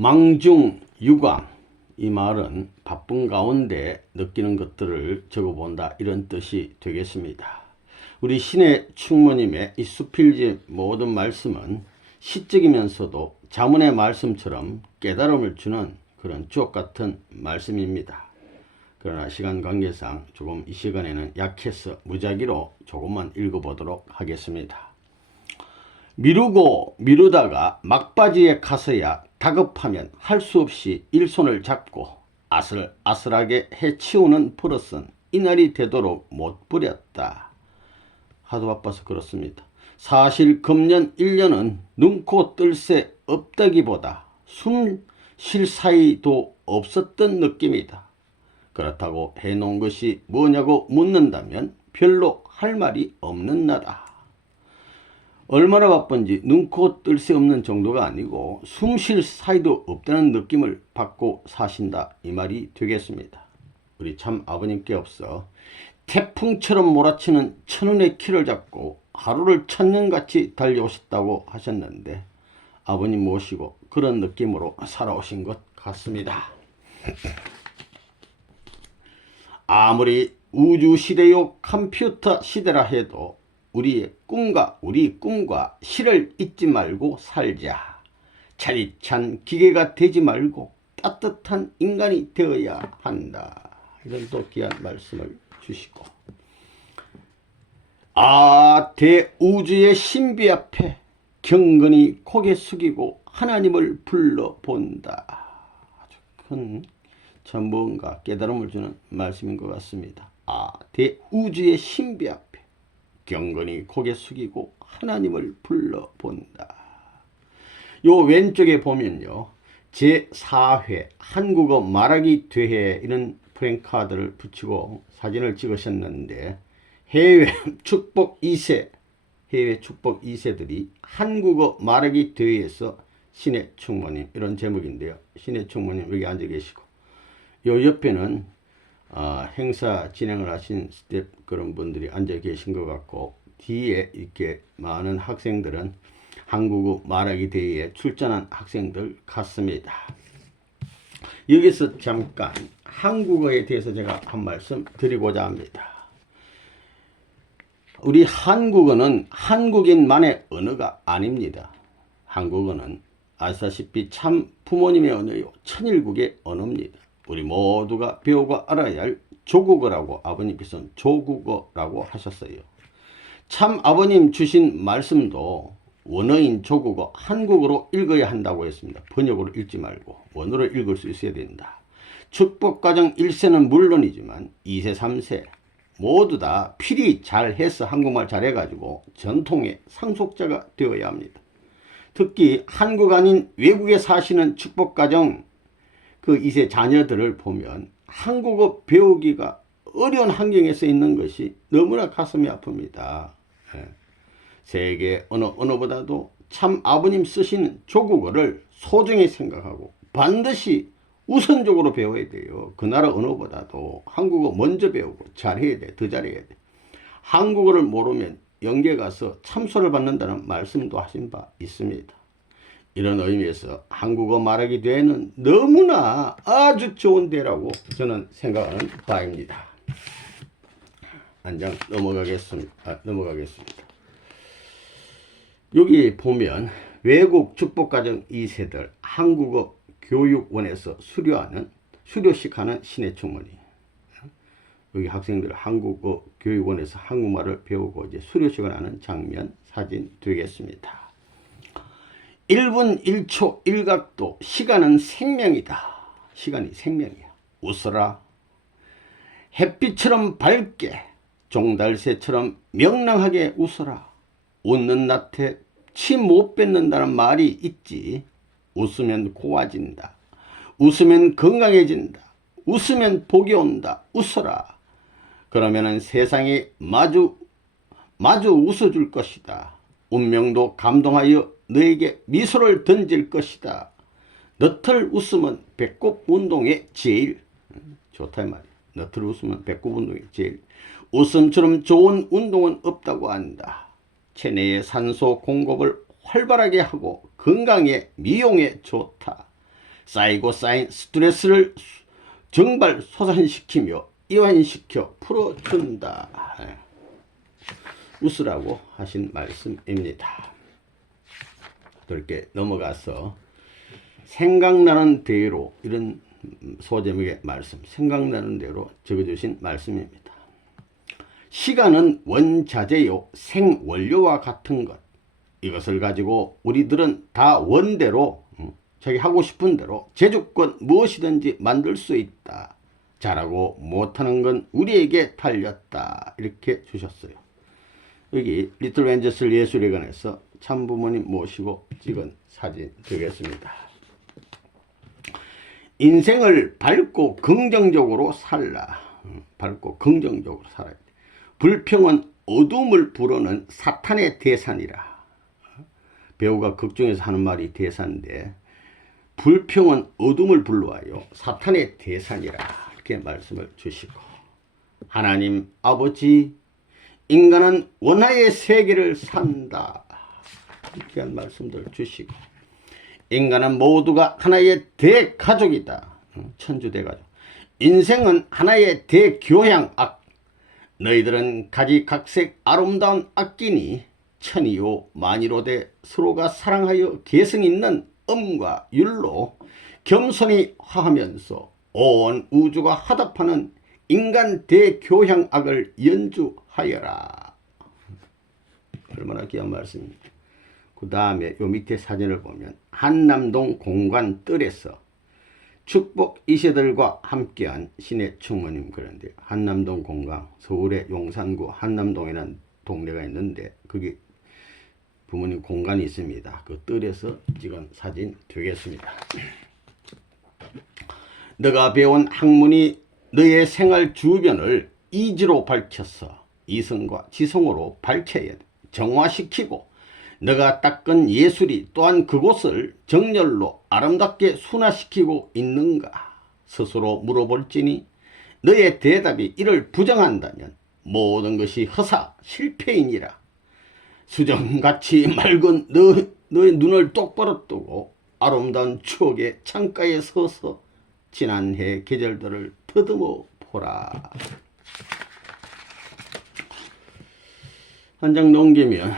망중 유감, 이 말은 바쁜 가운데 느끼는 것들을 적어본다, 이런 뜻이 되겠습니다. 우리 신의 충모님의 이 수필지 모든 말씀은 시적이면서도 자문의 말씀처럼 깨달음을 주는 그런 주옥같은 말씀입니다. 그러나 시간 관계상 조금 이 시간에는 약해서 무작위로 조금만 읽어보도록 하겠습니다. 미루고 미루다가 막바지에 가서야 다급하면 할 수 없이 일손을 잡고 아슬아슬하게 해치우는 버릇은 이날이 되도록 못 부렸다. 하도 바빠서 그렇습니다. 사실 금년 1년은 눈코 뜰 새 없다기보다 숨 쉴 사이도 없었던 느낌이다. 그렇다고 해놓은 것이 뭐냐고 묻는다면 별로 할 말이 없는 나다. 얼마나 바쁜지 눈코 뜰 새 없는 정도가 아니고 숨 쉴 사이도 없다는 느낌을 받고 사신다, 이 말이 되겠습니다. 우리 참 아버님께 없어 태풍처럼 몰아치는 천운의 키를 잡고 하루를 천년같이 달려오셨다고 하셨는데 아버님 모시고 그런 느낌으로 살아오신 것 같습니다. 아무리 우주시대요 컴퓨터 시대라 해도 우리 꿈과 실을 잊지 말고 살자. 차디찬 기계가 되지 말고 따뜻한 인간이 되어야 한다. 이런 또 귀한 말씀을 주시고, 대우주의 신비 앞에 경건히 고개 숙이고 하나님을 불러본다. 아주 큰 참 뭔가 깨달음을 주는 말씀인 것 같습니다. 대우주의 신비 앞에 경건히 고개 숙이고 하나님을 불러본다. 요 왼쪽에 보면요, 제4회 한국어 말하기 대회 이런 프랭카드를 붙이고 사진을 찍으셨는데, 해외 축복 2세들이 한국어 말하기 대회에서 신의 충모님, 이런 제목인데요. 신의 충모님 여기 앉아 계시고, 요 옆에는 행사 진행을 하신 스텝 그런 분들이 앉아 계신 것 같고, 뒤에 이렇게 많은 학생들은 한국어 말하기 대회에 출전한 학생들 같습니다. 여기서 잠깐 한국어에 대해서 제가 한 말씀 드리고자 합니다. 우리 한국어는 한국인만의 언어가 아닙니다. 한국어는 아시다시피 참 부모님의 언어요, 천일국의 언어입니다. 우리 모두가 배우고 알아야 할 조국어라고 아버님께서는 조국어라고 하셨어요. 참 아버님 주신 말씀도 원어인 조국어 한국어로 읽어야 한다고 했습니다. 번역으로 읽지 말고 원어로 읽을 수 있어야 된다. 축복과정 1세는 물론이지만 2세, 3세 모두 다 필히 잘해서 한국말 잘해가지고 전통의 상속자가 되어야 합니다. 특히 한국 아닌 외국에 사시는 축복과정 그 2세 자녀들을 보면 한국어 배우기가 어려운 환경에서 있는 것이 너무나 가슴이 아픕니다. 세계 어느 언어보다도 참 아버님 쓰시는 조국어를 소중히 생각하고 반드시 우선적으로 배워야 돼요. 그 나라 언어보다도 한국어 먼저 배우고 잘해야 돼. 더 잘해야 돼. 한국어를 모르면 영계 가서 참소를 받는다는 말씀도 하신 바 있습니다. 이런 의미에서 한국어 말하기 대회는 너무나 아주 좋은 대회라고 저는 생각하는 바입니다. 한 장 넘어가겠습니다. 여기 보면 외국 축복과정 2세들 한국어 교육원에서 수료식 하는 신의 충모님. 여기 학생들 한국어 교육원에서 한국말을 배우고 이제 수료식을 하는 장면 사진 되겠습니다. 1분 1초 1각도 시간은 생명이다. 시간이 생명이야. 웃어라. 햇빛처럼 밝게 종달새처럼 명랑하게 웃어라. 웃는 낯에 침 못 뱉는다는 말이 있지. 웃으면 고와진다. 웃으면 건강해진다. 웃으면 복이 온다. 웃어라. 그러면은 세상이 마주 웃어줄 것이다. 운명도 감동하여 너에게 미소를 던질 것이다. 너털 웃으면 배꼽 운동에 제일 좋다 이 말이야. 너털 웃으면 배꼽 운동에 제일. 웃음처럼 좋은 운동은 없다고 한다. 체내의 산소 공급을 활발하게 하고 건강에 미용에 좋다. 쌓이고 쌓인 스트레스를 정발 솟아시키며 이완시켜 풀어준다. 웃으라고 하신 말씀입니다. 그렇게 넘어가서 생각나는 대로, 이런 소제목의 말씀, 생각나는 대로 적어주신 말씀입니다. 시간은 원자재요 생원료와 같은 것. 이것을 가지고 우리들은 다 원대로 자기 하고 싶은 대로 제주껏 무엇이든지 만들 수 있다. 잘하고 못하는 건 우리에게 달렸다. 이렇게 주셨어요. 여기 리틀 웬저슬 예술회관에서 참부모님 모시고 찍은 사진 되겠습니다. 인생을 밝고 긍정적으로 살라. 밝고 긍정적으로 살아야 돼. 불평은 어둠을 부르는 사탄의 대산이라. 배우가 극 중에서 하는 말이 대사인데, 불평은 어둠을 불러와요. 사탄의 대산이라. 이렇게 말씀을 주시고, 하나님 아버지, 인간은 원하의 세계를 산다. 이렇게 한 말씀들 주시고, 인간은 모두가 하나의 대가족이다. 천주 대가족. 인생은 하나의 대교향악. 너희들은 가지각색 아름다운 악기니 천이요 만이로 돼 서로가 사랑하여 개성 있는 음과 율로 겸손히 화하면서 온 우주가 화답하는 인간 대교향악을 연주하여라. 얼마나 귀한 말씀입니다. 그 다음에 요 밑에 사진을 보면 한남동 공관 뜰에서 축복 이세들과 함께한 신의 충모님. 그런데 한남동 공강, 서울의 용산구 한남동이라는 동네가 있는데 거기 부모님 공간이 있습니다. 그 뜰에서 찍은 사진 되겠습니다. 너가 배운 학문이 너의 생활 주변을 이지로 밝혀서 이성과 지성으로 밝혀야 돼. 정화시키고 너가 닦은 예술이 또한 그곳을 정열로 아름답게 순화시키고 있는가 스스로 물어볼지니 너의 대답이 이를 부정한다면 모든 것이 허사 실패이니라. 수정같이 맑은 너의 눈을 똑바로 뜨고 아름다운 추억의 창가에 서서 지난해 계절들을 더듬어 보라. 한 장 넘기면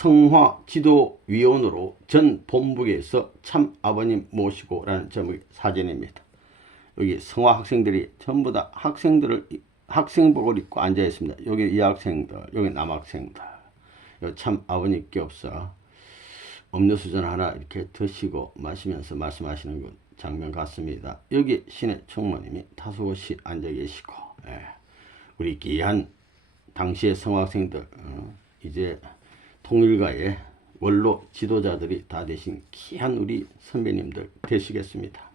성화지도위원으로 전 본부에서 참 아버님 모시고 라는 제목의 사진입니다. 여기 성화 학생들이 전부 다 학생복을 입고 앉아 있습니다. 여기 여학생들, 여기 남학생들. 여기 참 아버님께 없어 음료수전 하나 이렇게 드시고 마시면서 말씀하시는 것 장면 같습니다. 여기 신의 총무님이 다소곳이 앉아 계시고, 우리 귀한 당시의 성학생들, 이제 통일가의 원로 지도자들이 다 되신 귀한 우리 선배님들 되시겠습니다.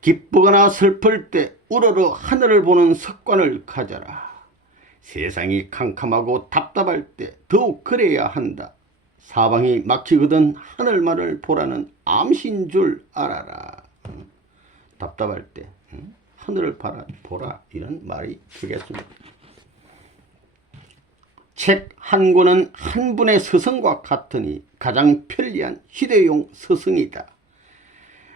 기쁘거나 슬플 때 우러러 하늘을 보는 습관을 가져라. 세상이 캄캄하고 답답할 때 더욱 그래야 한다. 사방이 막히거든 하늘만을 보라는 암시인 줄 알아라. 답답할 때 하늘을 보라, 이런 말이 되겠습니다. 책 한 권은 한 분의 스승과 같으니 가장 편리한 휴대용 스승이다.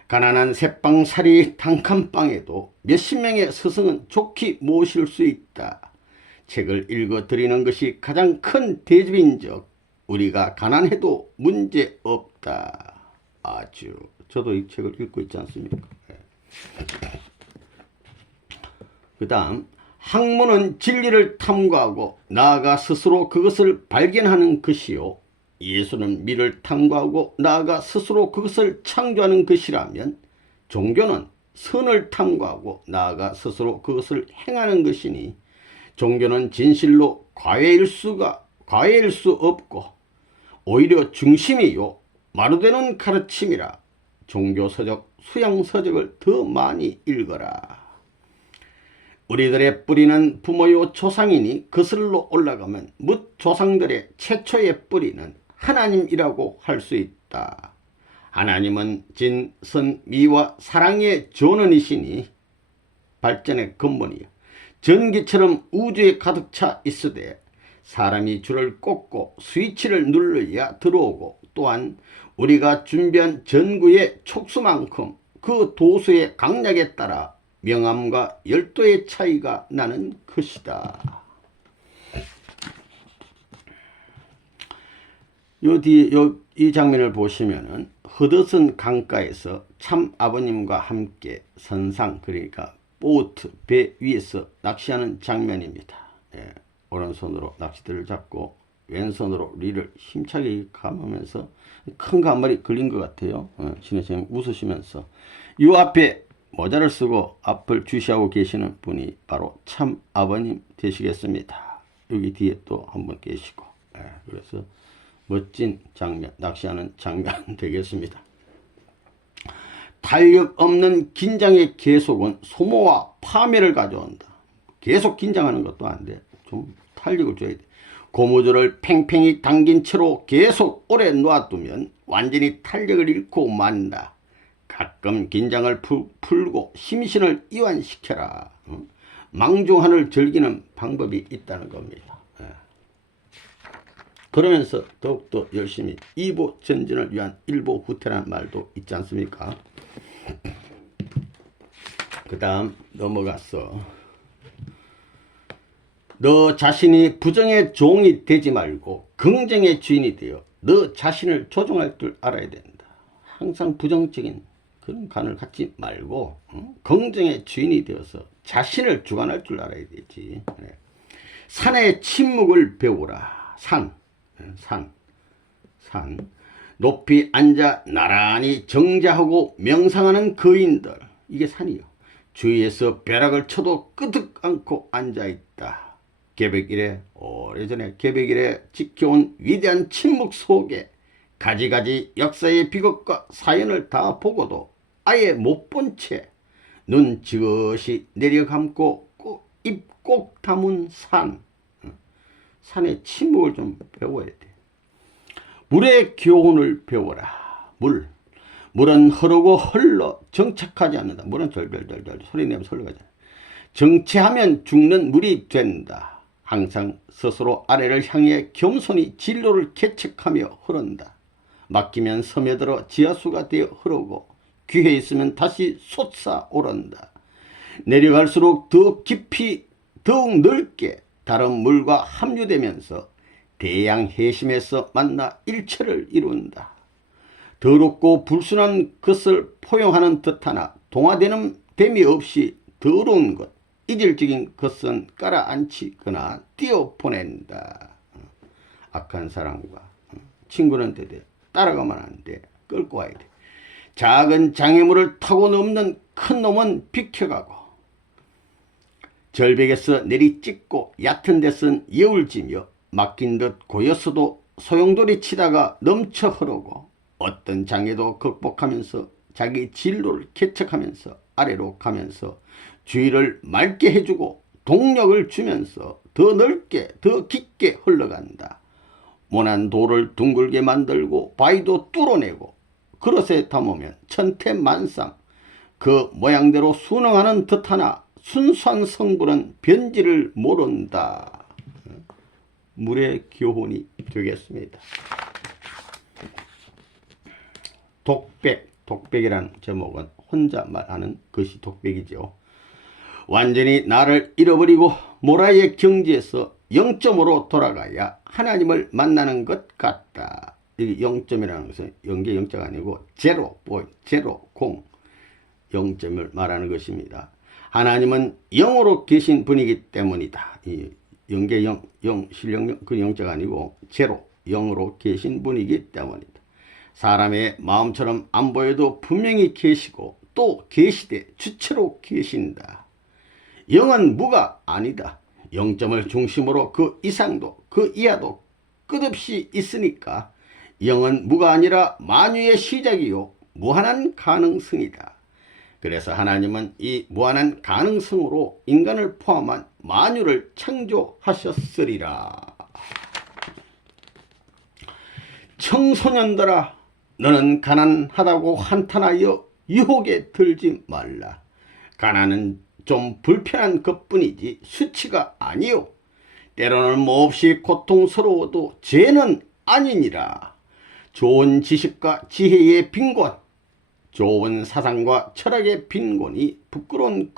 가난한 새빵살이 단칸방에도 몇십 명의 스승은 좋게 모실 수 있다. 책을 읽어드리는 것이 가장 큰 대접인적 우리가 가난해도 문제없다. 아주 저도 이 책을 읽고 있지 않습니까? 그 다음, 학문은 진리를 탐구하고 나아가 스스로 그것을 발견하는 것이요, 예술은 미를 탐구하고 나아가 스스로 그것을 창조하는 것이라면 종교는 선을 탐구하고 나아가 스스로 그것을 행하는 것이니 종교는 진실로 과외일 수 없고 오히려 중심이요 마루되는 가르침이라. 종교서적, 수양서적을 더 많이 읽어라. 우리들의 뿌리는 부모요 조상이니 거슬러 올라가면 뭇 조상들의 최초의 뿌리는 하나님이라고 할 수 있다. 하나님은 진, 선, 미와 사랑의 전원이시니 발전의 근본이요 전기처럼 우주에 가득 차 있으되 사람이 줄을 꽂고 스위치를 눌러야 들어오고 또한 우리가 준비한 전구의 촉수만큼 그 도수의 강약에 따라 명암과 열도의 차이가 나는 것이다. 이 장면을 보시면은 허드슨 강가에서 참 아버님과 함께 선상, 그러니까 보트, 배 위에서 낚시하는 장면입니다. 예, 오른손으로 낚싯대를 잡고 왼손으로 리를 힘차게 감으면서 큰 거 한 마리 걸린 것 같아요. 신혜선생님 웃으시면서 이 앞에 모자를 쓰고 앞을 주시하고 계시는 분이 바로 참 아버님 되시겠습니다. 여기 뒤에 또 한 분 계시고, 그래서 멋진 장면, 낚시하는 장면 되겠습니다. 탄력 없는 긴장의 계속은 소모와 파멸을 가져온다. 계속 긴장하는 것도 안 돼. 좀 탄력을 줘야 돼. 고무줄을 팽팽히 당긴 채로 계속 오래 놓아두면 완전히 탄력을 잃고 만다. 가끔 긴장을 풀고 심신을 이완시켜라. 망중한을 즐기는 방법이 있다는 겁니다. 그러면서 더욱더 열심히 2보 전진을 위한 1보 후퇴라는 말도 있지 않습니까? 그 다음 넘어가서 너 자신이 부정의 종이 되지 말고 긍정의 주인이 되어 너 자신을 조종할 줄 알아야 된다. 항상 부정적인 그런 간을 갖지 말고 긍정의 주인이 되어서 자신을 주관할 줄 알아야 되지. 산의 침묵을 배우라. 산. 높이 앉아 나란히 정자하고 명상하는 거인들, 이게 산이요. 주위에서 벼락을 쳐도 끄덕 않고 앉아있다. 오래전에 개백일에 지켜온 위대한 침묵 속에 가지가지 역사의 비극과 사연을 다 보고도 아예 못 본 채 눈 지그시 내려감고 입 꼭 다문 산. 산의 침묵을 좀 배워야 돼. 물의 교훈을 배워라. 물은 흐르고 흘러 정착하지 않는다. 물은 절절절절 소리 내면서 흘러가잖아. 정체하면 죽는 물이 된다. 항상 스스로 아래를 향해 겸손히 진로를 개척하며 흐른다. 맡기면 스며들어 지하수가 되어 흐르고 귀에 있으면 다시 솟아오른다. 내려갈수록 더 깊이 더욱 넓게 다른 물과 합류되면서 대양해심에서 만나 일체를 이룬다. 더럽고 불순한 것을 포용하는 듯하나 동화되는 됨이 없이 더러운 것, 이질적인 것은 깔아앉히거나 띄어보낸다. 악한 사람과 친구는 되되 따라가면 안 돼. 끌고 와야 돼. 작은 장애물을 타고 넘는 큰 놈은 비켜가고 절벽에서 내리찍고 얕은 데선 여울지며 맡긴 듯 고였어도 소용돌이 치다가 넘쳐 흐르고 어떤 장애도 극복하면서 자기 진로를 개척하면서 아래로 가면서 주위를 맑게 해주고 동력을 주면서 더 넓게 더 깊게 흘러간다. 모난 돌을 둥글게 만들고 바위도 뚫어내고 그릇에 담으면 천태만상 그 모양대로 순응하는 듯하나 순수한 성분은 변질을 모른다. 물의 교훈이 되겠습니다. 독백이라는 제목은 혼자 말하는 것이 독백이죠. 완전히 나를 잃어버리고 모라의 경지에서 0점으로 돌아가야 하나님을 만나는 것 같다. 여기 0점이라는 것은 영계 영자가 아니고 제로, 제로, 0점을 말하는 것입니다. 하나님은 영으로 계신 분이기 때문이다. 이 영계 실령 그 영자가 아니고 제로, 영으로 계신 분이기 때문이다. 사람의 마음처럼 안 보여도 분명히 계시고 또 계시되 주체로 계신다. 영은 무가 아니다. 0점을 중심으로 그 이상도 그 이하도 끝없이 있으니까 영은 무가 아니라 만유의 시작이요 무한한 가능성이다. 그래서 하나님은 이 무한한 가능성으로 인간을 포함한 만유를 창조하셨으리라. 청소년들아, 너는 가난하다고 한탄하여 유혹에 들지 말라. 가난은 좀 불편한 것뿐이지 수치가 아니요. 때로는 몹시 고통스러워도 죄는 아니니라. 좋은 지식과 지혜의 빈곤, 좋은 사상과 철학의 빈곤이 부끄러운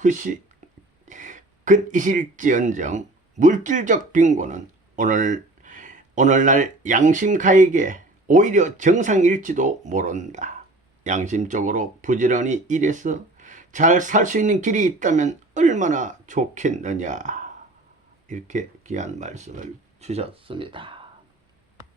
것이실지언정 물질적 빈곤은 오늘날 양심가에게 오히려 정상일지도 모른다. 양심적으로 부지런히 일해서 잘 살 수 있는 길이 있다면 얼마나 좋겠느냐. 이렇게 귀한 말씀을 주셨습니다.